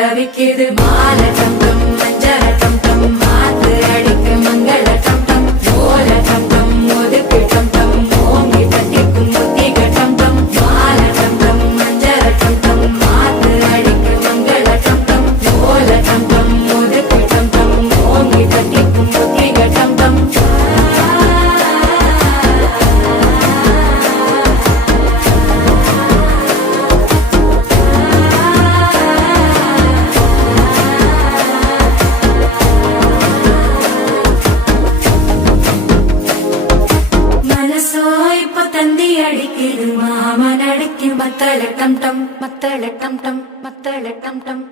தவிக்குது மாலை டம் டம் மஞ்சள டம் டம் மாத்து அடிக்கு மங்கள டம் டம் ஓல டம் டம் ஒதுக்கு டம் டம் ஓங்கி தட்டிக்கும் புத்திக டம் டம் மாலை டம் டம் மஞ்சள டம் டம் மாத்து அடிக்கு மங்கள டம் டம் ஓல டம் டம் ஒதுக்கு டம் டம் ஓங்கி தட்டிக்கும் புத்திக டம் டம் அடிக்குது மாமன் அடிக்கும் மத்தள டம் டம் மத்தள டம் டம் மத்தள டம் டம்